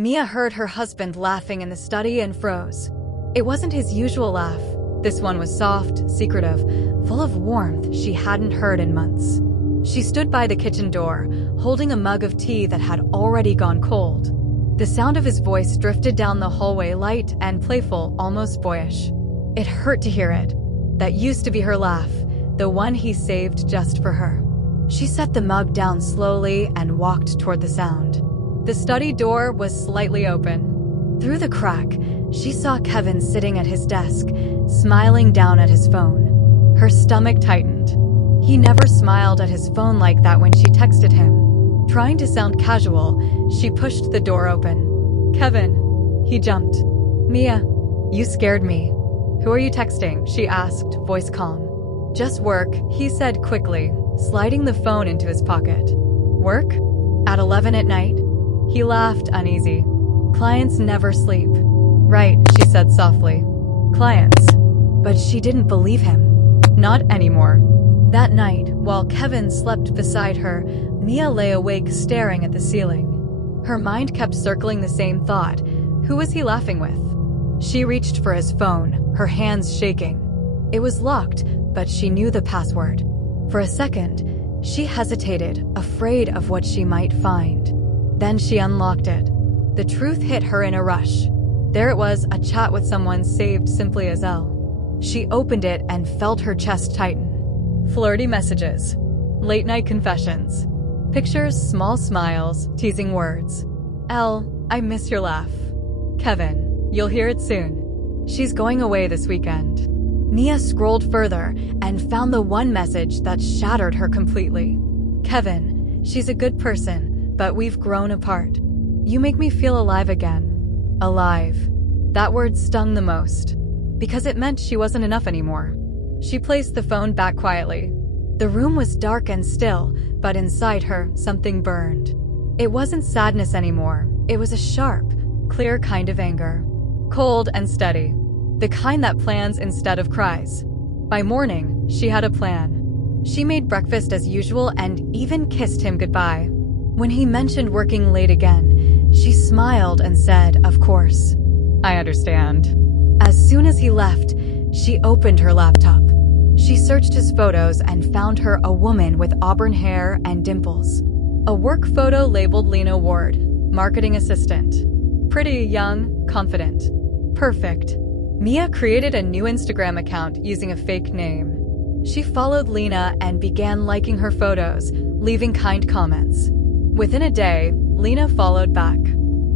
Mia heard her husband laughing in the study and froze. It wasn't his usual laugh. This one was soft, secretive, full of warmth she hadn't heard in months. She stood by the kitchen door, holding a mug of tea that had already gone cold. The sound of his voice drifted down the hallway, light and playful, almost boyish. It hurt to hear it. That used to be her laugh, the one he saved just for her. She set the mug down slowly and walked toward the sound. The study door was slightly open. Through the crack, she saw Kevin sitting at his desk, smiling down at his phone. Her stomach tightened. He never smiled at his phone like that when she texted him. Trying to sound casual, she pushed the door open. "Kevin." He jumped. "Mia, you scared me." "Who are you texting?" she asked, voice calm. "Just work," he said quickly, sliding the phone into his pocket. "Work? At 11 at night?" He laughed, uneasy. "Clients never sleep." "Right," she said softly. "Clients." But she didn't believe him. Not anymore. That night, while Kevin slept beside her, Mia lay awake staring at the ceiling. Her mind kept circling the same thought. Who was he laughing with? She reached for his phone, her hands shaking. It was locked, but she knew the password. For a second, she hesitated, afraid of what she might find. Then she unlocked it. The truth hit her in a rush. There it was, a chat with someone saved simply as L. She opened it and felt her chest tighten. Flirty messages. Late-night confessions. Pictures, small smiles, teasing words. "L, I miss your laugh." "Kevin, you'll hear it soon. She's going away this weekend." Mia scrolled further and found the one message that shattered her completely. "Kevin, she's a good person, but we've grown apart. You make me feel alive again." Alive. That word stung the most, because it meant she wasn't enough anymore. She placed the phone back quietly. The room was dark and still, but inside her, something burned. It wasn't sadness anymore. It was a sharp, clear kind of anger. Cold and steady. The kind that plans instead of cries. By morning, she had a plan. She made breakfast as usual and even kissed him goodbye. When he mentioned working late again, she smiled and said, "Of course." "I understand." As soon as he left, she opened her laptop. She searched his photos and found her a woman with auburn hair and dimples. A work photo labeled Lena Ward, marketing assistant. Pretty, young, confident. Perfect. Mia created a new Instagram account using a fake name. She followed Lena and began liking her photos, leaving kind comments. Within a day, Lena followed back.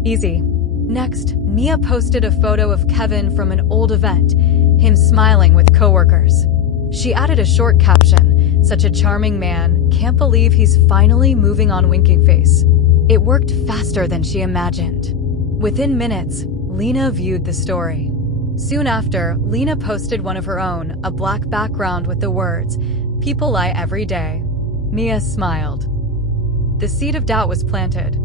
Easy. Next, Mia posted a photo of Kevin from an old event, him smiling with coworkers. She added a short caption, "Such a charming man, can't believe he's finally moving on, winking face." It worked faster than she imagined. Within minutes, Lena viewed the story. Soon after, Lena posted one of her own, a black background with the words, "People lie every day." Mia smiled. The seed of doubt was planted.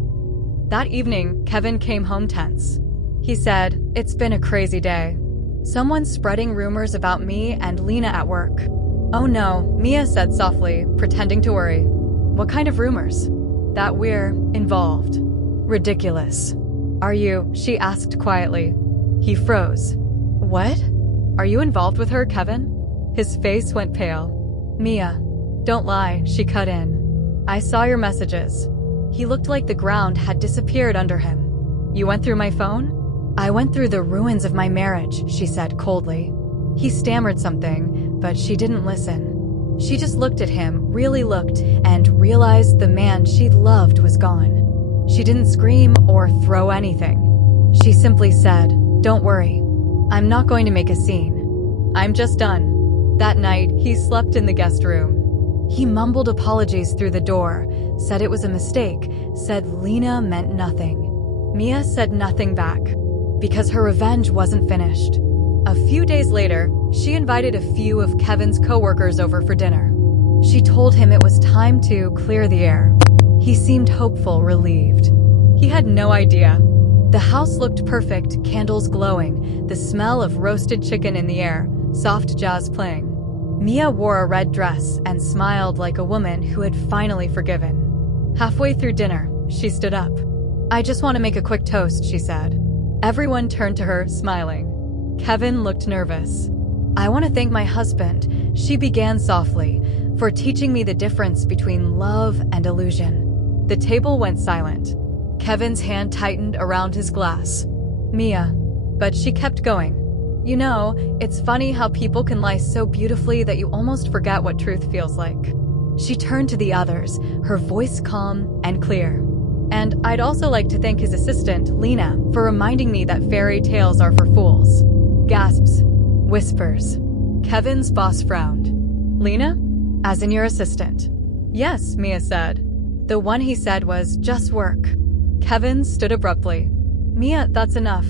That evening, Kevin came home tense. He said, "It's been a crazy day. Someone's spreading rumors about me and Lena at work." "Oh no," Mia said softly, pretending to worry. "What kind of rumors?" "That we're involved." "Ridiculous." "Are you?" she asked quietly. He froze. "What? Are you involved with her, Kevin?" His face went pale. "Mia, don't lie," she cut in. "I saw your messages." He looked like the ground had disappeared under him. "You went through my phone?" "I went through the ruins of my marriage," she said coldly. He stammered something, but she didn't listen. She just looked at him, really looked, and realized the man she'd loved was gone. She didn't scream or throw anything. She simply said, "Don't worry. I'm not going to make a scene. I'm just done." That night, he slept in the guest room. He mumbled apologies through the door, said it was a mistake, said Lena meant nothing. Mia said nothing back, because her revenge wasn't finished. A few days later, she invited a few of Kevin's coworkers over for dinner. She told him it was time to clear the air. He seemed hopeful, relieved. He had no idea. The house looked perfect, candles glowing, the smell of roasted chicken in the air, soft jazz playing. Mia wore a red dress and smiled like a woman who had finally forgiven. Halfway through dinner, she stood up. I just want to make a quick toast, she said. Everyone turned to her, smiling. Kevin looked nervous. I want to thank my husband, she began softly, for teaching me the difference between love and illusion. The table went silent. Kevin's hand tightened around his glass. Mia. But she kept going. You know, it's funny how people can lie so beautifully that you almost forget what truth feels like. She turned to the others, her voice calm and clear. And I'd also like to thank his assistant, Lena, for reminding me that fairy tales are for fools. Gasps. Whispers. Kevin's boss frowned. Lena? As in your assistant? Yes, Mia said. The one he said was just work. Kevin stood abruptly. Mia, that's enough.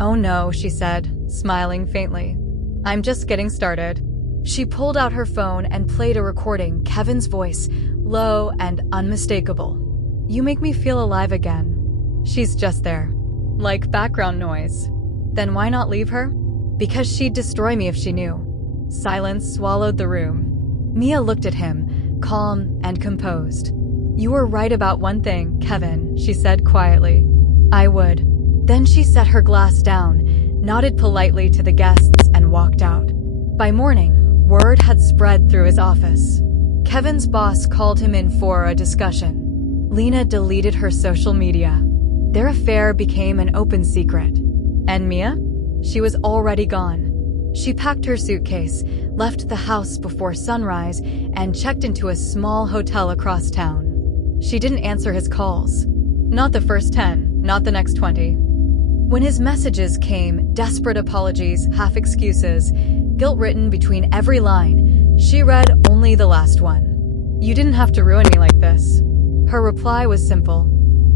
Oh no, she said, smiling faintly. I'm just getting started. She pulled out her phone and played a recording, Kevin's voice, low and unmistakable. You make me feel alive again. She's just there. Like background noise. Then why not leave her? Because she'd destroy me if she knew. Silence swallowed the room. Mia looked at him, calm and composed. You were right about one thing, Kevin, she said quietly. I would. Then she set her glass down, nodded politely to the guests, and walked out. By morning, word had spread through his office. Kevin's boss called him in for a discussion. Lena deleted her social media. Their affair became an open secret. And Mia? She was already gone. She packed her suitcase, left the house before sunrise, and checked into a small hotel across town. She didn't answer his calls. Not the first 10, not the next 20. When his messages came, desperate apologies, half excuses, guilt written between every line, she read only the last one. You didn't have to ruin me like this. Her reply was simple.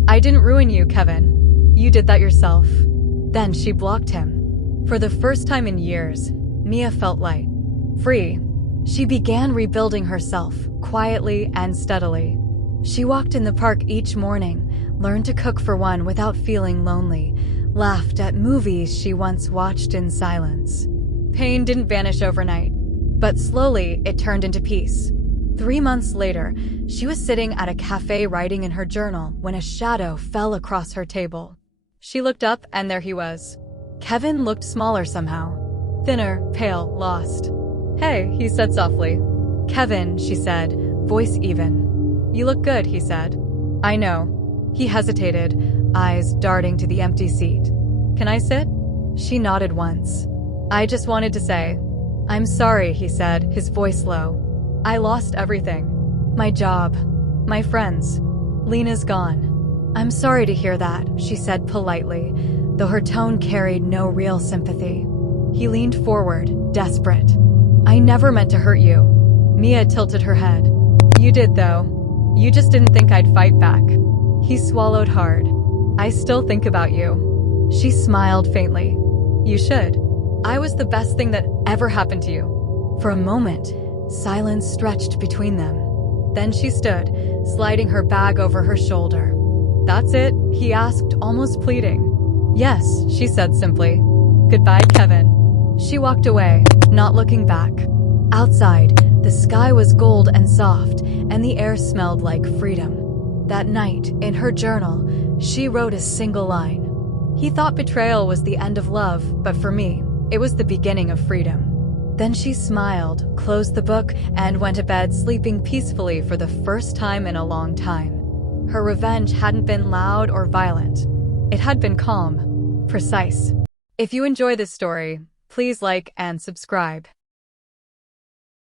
I didn't ruin you, Kevin. You did that yourself. Then she blocked him. For the first time in years, Mia felt light, free. She began rebuilding herself, quietly and steadily. She walked in the park each morning, learned to cook for one without feeling lonely, laughed at movies she once watched in silence. Pain didn't vanish overnight, but slowly it turned into peace. 3 months later, she was sitting at a cafe writing in her journal when a shadow fell across her table. She looked up and there he was. Kevin looked smaller somehow. Thinner, pale, lost. Hey, he said softly. Kevin, she said, voice even. You look good, he said. I know. He hesitated, eyes darting to the empty seat. Can I sit? She nodded once. I just wanted to say. I'm sorry, he said, his voice low. I lost everything. My job. My friends. Lena's gone. I'm sorry to hear that, she said politely, though her tone carried no real sympathy. He leaned forward, desperate. I never meant to hurt you. Mia tilted her head. You did, though. You just didn't think I'd fight back. He swallowed hard. I still think about you. She smiled faintly. You should. I was the best thing that ever happened to you. For a moment, silence stretched between them. Then she stood, sliding her bag over her shoulder. That's it? He asked, almost pleading. Yes, she said simply. Goodbye, Kevin. She walked away, not looking back. Outside, the sky was gold and soft, and the air smelled like freedom. That night, in her journal, she wrote a single line. He thought betrayal was the end of love, but for me, it was the beginning of freedom. Then she smiled, closed the book, and went to bed sleeping peacefully for the first time in a long time. Her revenge hadn't been loud or violent. It had been calm, precise. If you enjoy this story, please like and subscribe.